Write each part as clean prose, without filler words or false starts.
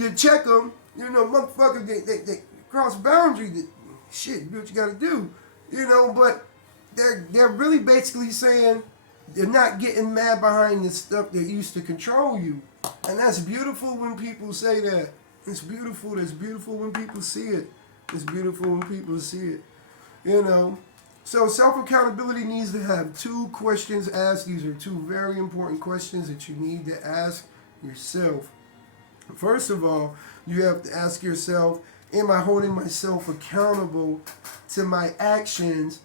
you check them, motherfucker, they cross boundary. Shit, do what you gotta do, but they're really basically saying they're not getting mad behind the stuff that used to control you. And that's beautiful when people say that. It's beautiful. It's beautiful when people see it. It's beautiful when people see it. You know. So self accountability needs to have two questions asked. These are two very important questions that you need to ask yourself. First of all, you have to ask yourself, am I holding myself accountable to my actions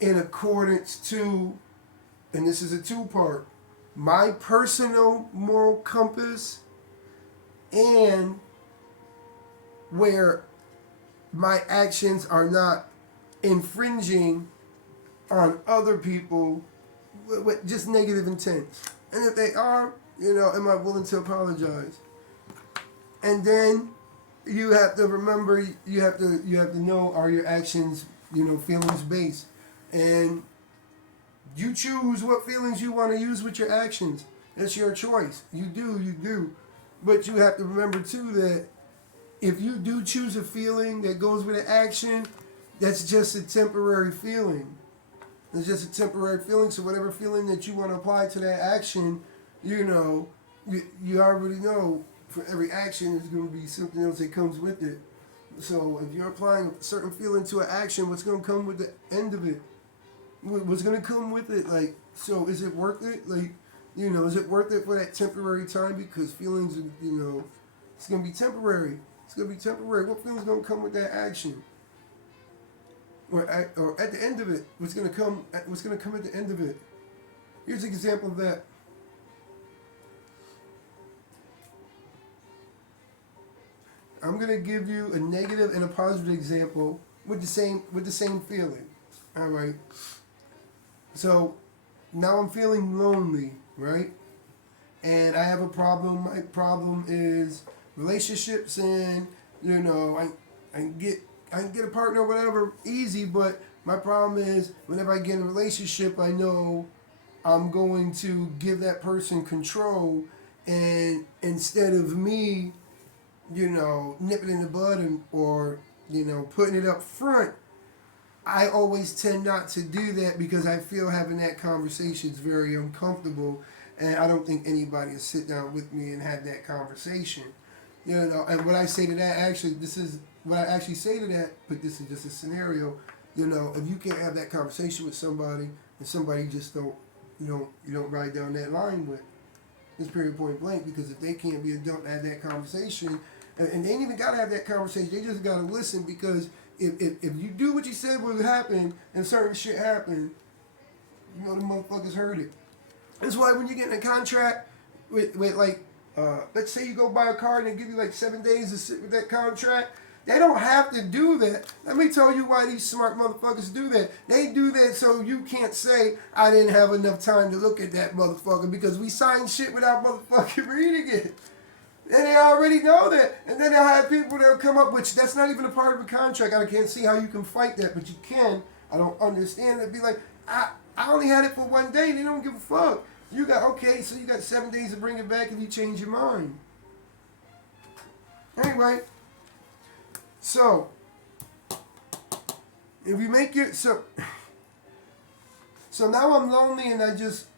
in accordance to, and this is a two-part, my personal moral compass and where my actions are not infringing on other people with just negative intent. And if they are, am I willing to apologize? And then you have to remember, you have to know, are your actions, feelings based? And you choose what feelings you want to use with your actions. It's your choice. You do. But you have to remember too that if you do choose a feeling that goes with an action, that's just a temporary feeling. It's just a temporary feeling. So whatever feeling that you want to apply to that action, you already know for every action there's going to be something else that comes with it. So if you're applying a certain feeling to an action, what's going to come with the end of it? What's going to come with it? Like, so is it worth it? Like, is it worth it for that temporary time? Because feelings, it's going to be temporary. It's going to be temporary. What feeling's going to come with that action? Or at the end of it, what's going to come at the end of it? Here's an example of that. I'm going to give you a negative and a positive example with the same feeling. All right. So now I'm feeling lonely, right? And I have a problem. My problem is relationships, and I can get a partner or whatever easy, but my problem is whenever I get in a relationship, I know I'm going to give that person control, and instead of me, nipping in the bud or putting it up front, I always tend not to do that because I feel having that conversation is very uncomfortable, and I don't think anybody will sit down with me and have that conversation. And what I say to that, actually, this is what I actually say to that, but this is just a scenario. If you can't have that conversation with somebody and somebody just don't ride down that line with, it's period point blank, because if they can't be adult and have that conversation, and they ain't even gotta have that conversation, they just gotta listen, because if you do what you said would happen and certain shit happen, the motherfuckers heard it. That's why when you get in a contract with like, let's say you go buy a car and they give you like 7 days to sit with that contract, they don't have to do that. Let me tell you why these smart motherfuckers do that. They do that so you can't say, I didn't have enough time to look at that motherfucker, because we signed shit without motherfucking reading it. And they already know that. And then they'll have people that'll come up, which that's not even a part of a contract. I can't see how you can fight that, but you can. I don't understand it. Be like, I only had it for 1 day. They don't give a fuck. You got 7 days to bring it back if you change your mind. Anyway, so if you make it so now I'm lonely and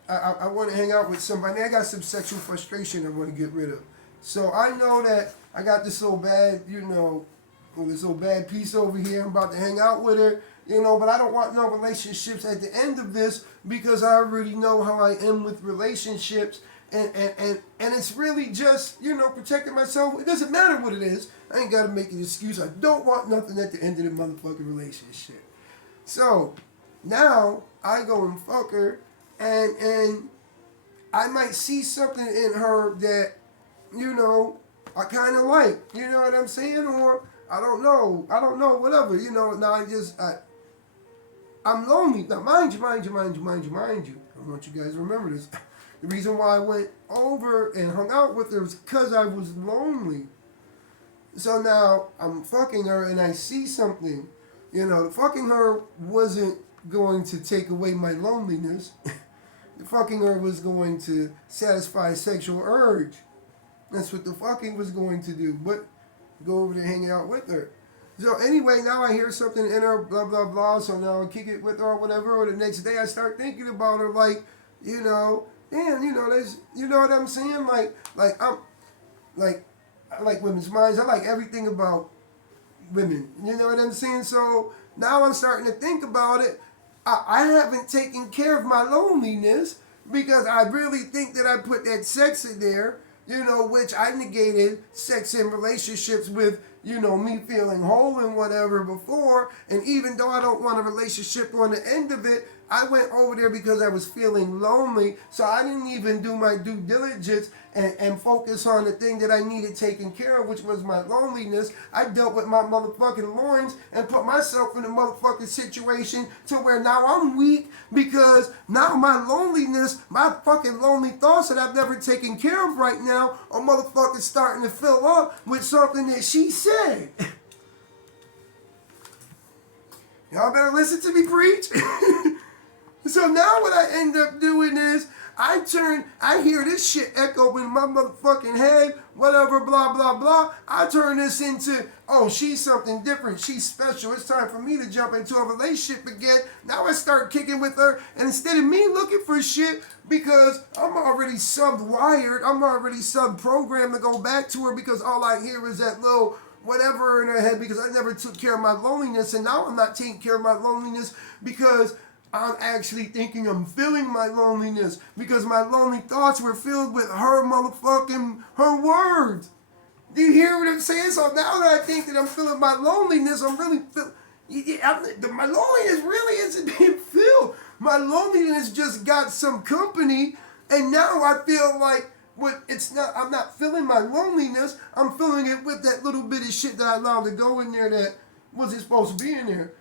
I want to hang out with somebody. I got some sexual frustration I want to get rid of. So I know that I got this little bad, this little bad piece over here. I'm about to hang out with her, but I don't want no relationships at the end of this, because I already know how I am with relationships. And it's really just, protecting myself. It doesn't matter what it is. I ain't got to make an excuse. I don't want nothing at the end of the motherfucking relationship. So now I go and fuck her, and I might see something in her that, I kind of like, you know what I'm saying? Or I don't know, whatever, now I'm lonely. Now, mind you. I want you guys to remember this. The reason why I went over and hung out with her was because I was lonely. So now I'm fucking her and I see something. Fucking her wasn't going to take away my loneliness. Fucking her was going to satisfy a sexual urge. That's what the fucking was going to do. But go over there hanging out with her. So anyway, now I hear something in her, blah blah blah. So now I kick it with her or whatever. Or the next day I start thinking about her, like, damn, there's, you know what I'm saying? Like I like women's minds. I like everything about women. You know what I'm saying? So now I'm starting to think about it. I haven't taken care of my loneliness because I really think that I put that sex in there, which I negated sex in relationships with, me feeling whole and whatever before. And even though I don't want a relationship on the end of it, I went over there because I was feeling lonely. So I didn't even do my due diligence and focus on the thing that I needed taken care of, which was my loneliness. I dealt with my motherfucking loins and put myself in a motherfucking situation to where now I'm weak because now my loneliness, my fucking lonely thoughts that I've never taken care of right now are motherfucking starting to fill up with something that she said. Y'all better listen to me preach. So now what I end up doing is I hear this shit echo in my motherfucking head, whatever, blah, blah, blah. I turn this into, oh, she's something different. She's special. It's time for me to jump into a relationship again. Now I start kicking with her. And instead of me looking for shit, because I'm already sub-wired, I'm already sub-programmed to go back to her because all I hear is that little whatever in her head because I never took care of my loneliness. And now I'm not taking care of my loneliness because I'm actually thinking I'm feeling my loneliness because my lonely thoughts were filled with her words. Do you hear what I'm saying? So now that I think that I'm feeling my loneliness, I'm really my loneliness really isn't being filled. My loneliness just got some company, and now I feel like I'm not feeling my loneliness. I'm feeling it with that little bit of shit that I allowed to go in there that wasn't supposed to be in there.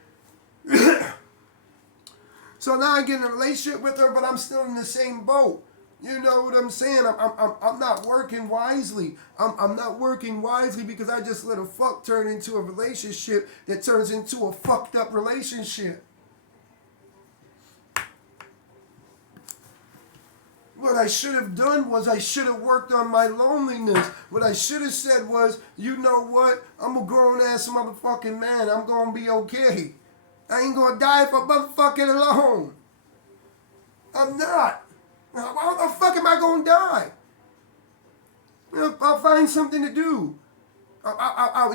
So now I get in a relationship with her, but I'm still in the same boat. You know what I'm saying? I'm not working wisely. I'm not working wisely because I just let a fuck turn into a relationship that turns into a fucked up relationship. What I should have done was I should have worked on my loneliness. What I should have said was, you know what? I'm a grown-ass motherfucking man. I'm going to be okay. I ain't gonna die if I'm motherfucking alone. I'm not. How the fuck am I gonna die? I'll find something to do.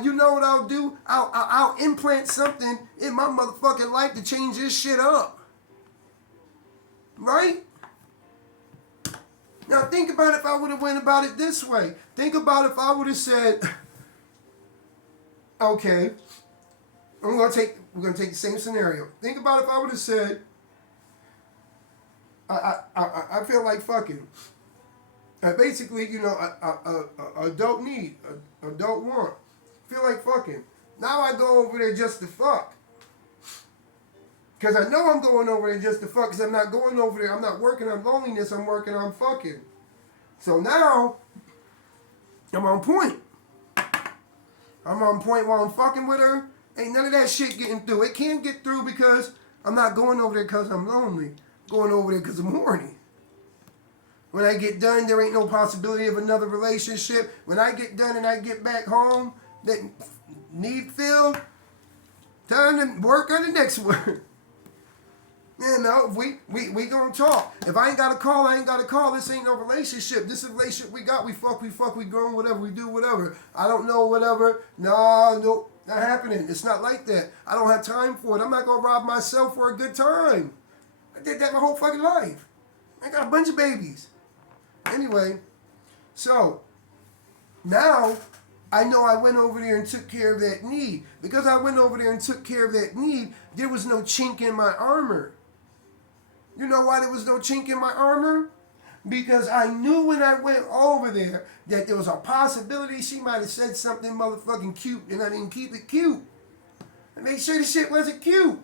You know what I'll do? I'll implant something in my motherfucking life to change this shit up. Right? Now think about if I would have went about it this way. Think about if I would have said, okay, we're gonna take the same scenario. Think about if I would have said, I feel like fucking. Basically, adult need, adult want. Feel like fucking. Now I go over there just to fuck. Because I know I'm going over there just to fuck. Because I'm not going over there. I'm not working on loneliness. I'm working on fucking. So now, I'm on point. I'm on point while I'm fucking with her. Ain't none of that shit getting through. It can't get through because I'm not going over there because I'm lonely. I'm going over there because I'm horny. When I get done, there ain't no possibility of another relationship. When I get done and I get back home, that need filled, time to work on the next one. We gonna talk. If I ain't got a call, I ain't got a call. This ain't no relationship. This is a relationship we got. We fuck, we grown, whatever. We do whatever. I don't know, whatever. No, not happening. It's not like that. I don't have time for it. I'm not gonna rob myself for a good time. I did that my whole fucking life. I got a bunch of babies. Anyway, so now I know I went over there and took care of that need. Because I went over there and took care of that need, there was no chink in my armor. You know why there was no chink in my armor? Because I knew when I went over there that there was a possibility she might have said something motherfucking cute and I didn't keep it cute. I made sure the shit wasn't cute.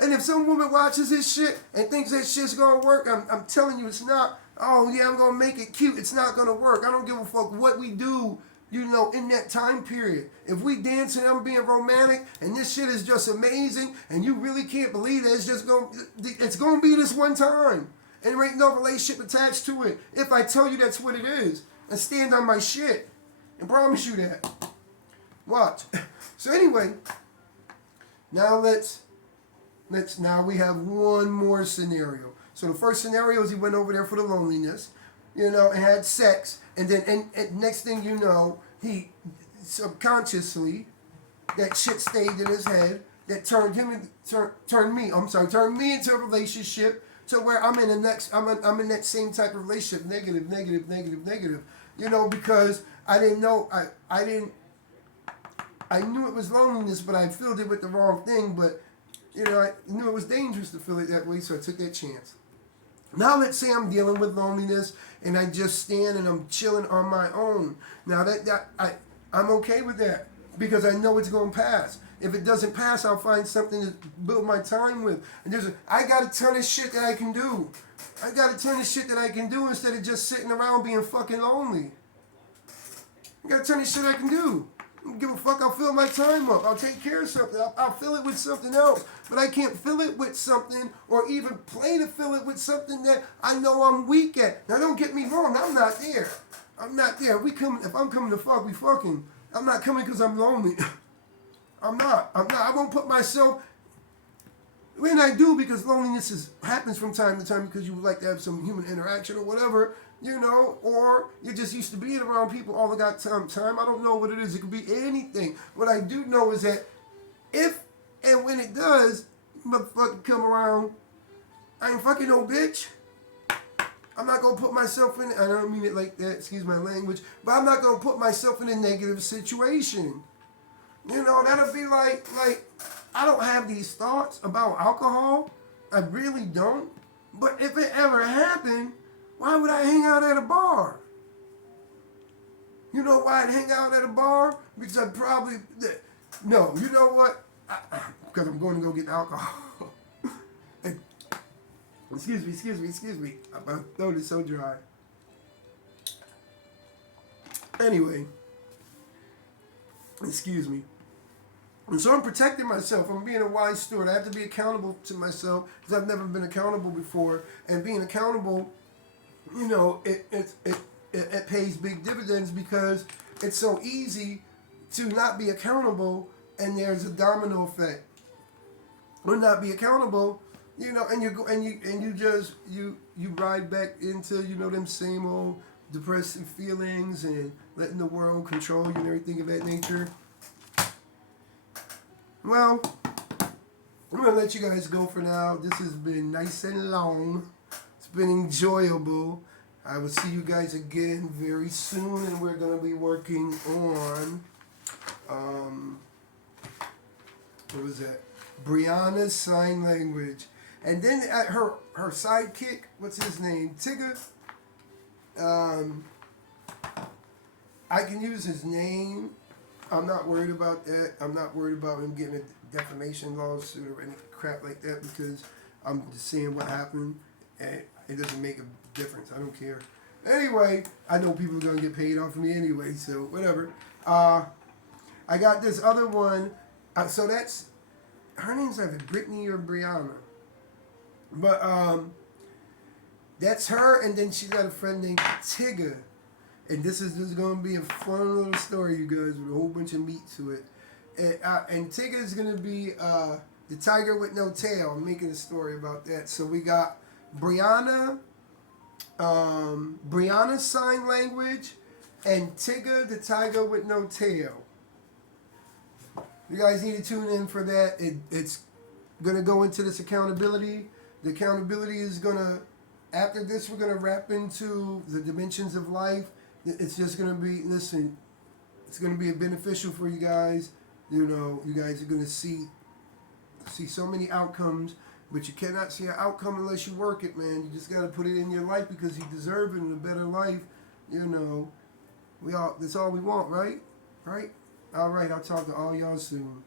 And if some woman watches this shit and thinks that shit's gonna work, I'm telling you it's not. Oh yeah, I'm gonna make it cute. It's not gonna work. I don't give a fuck what we do, in that time period. If we dance and I'm being romantic and this shit is just amazing and you really can't believe that it's gonna be this one time. And there ain't no relationship attached to it. If I tell you that's what it is. and stand on my shit. I promise you that. Watch. So anyway, now now we have one more scenario. So the first scenario is he went over there for the loneliness, and had sex, and then and next thing you know, he subconsciously, that shit stayed in his head that turned me into a relationship to where I'm in that same type of relationship, negative, because I didn't know, I knew it was loneliness, but I filled it with the wrong thing, but I knew it was dangerous to feel it that way, so I took that chance. Now let's say I'm dealing with loneliness and I just stand and I'm chilling on my own. Now I'm okay with that because I know it's going to pass. If it doesn't pass, I'll find something to build my time with. And I got a ton of shit that I can do. I got a ton of shit that I can do instead of just sitting around being fucking lonely. I got a ton of shit I can do. I don't give a fuck. I'll fill my time up. I'll take care of something. I'll fill it with something else. But I can't fill it with something or even play to fill it with something that I know I'm weak at. Now, don't get me wrong. I'm not there. I'm not there. If I'm coming to fuck, we fucking. I'm not coming because I'm lonely. I'm not. I won't put myself. When I do, because loneliness happens from time to time because you would like to have some human interaction or whatever, or you're just used to being around people all the goddamn time. I don't know what it is. It could be anything. What I do know is that if and when it does, motherfucker come around, I ain't fucking no bitch. I'm not going to put myself in, I don't mean it like that, excuse my language, but I'm not going to put myself in a negative situation. That'll be like, I don't have these thoughts about alcohol. I really don't. But if it ever happened, why would I hang out at a bar? You know why I'd hang out at a bar? Because I'd probably, no, you know what? Because I'm going to go get alcohol. Excuse me. My throat is so dry. Anyway, excuse me. And so I'm protecting myself. I'm being a wise steward. I have to be accountable to myself because I've never been accountable before. And being accountable, it pays big dividends because it's so easy to not be accountable, and there's a domino effect. Or not be accountable, and you ride back into them same old depressive feelings and letting the world control you and everything of that nature. Well, I'm gonna let you guys go for now. This has been nice and long. It's been enjoyable. I will see you guys again very soon, and we're gonna be working on what was that? Brianna's sign language. And then her sidekick, what's his name? Tigger. I can use his name. I'm not worried about that. I'm not worried about him getting a defamation lawsuit or any crap like that because I'm just seeing what happened and it doesn't make a difference. I don't care. Anyway, I know people are going to get paid off of me anyway, so whatever. I got this other one. So that's, her name's either Brittany or Brianna. But that's her, and then she's got a friend named Tigger. And this is just going to be a fun little story, you guys, with a whole bunch of meat to it. And Tigger is going to be the tiger with no tail. I'm making a story about that. So we got Brianna's sign language, and Tigger, the tiger with no tail. You guys need to tune in for that. It's going to go into this accountability. The accountability is going to, after this, we're going to wrap into the dimensions of life. It's just going to be, listen, it's going to be beneficial for you guys. You guys are going to see so many outcomes, but you cannot see an outcome unless you work it, man. You just got to put it in your life because you deserve it in a better life. That's all we want, right? Right? All right, I'll talk to all y'all soon.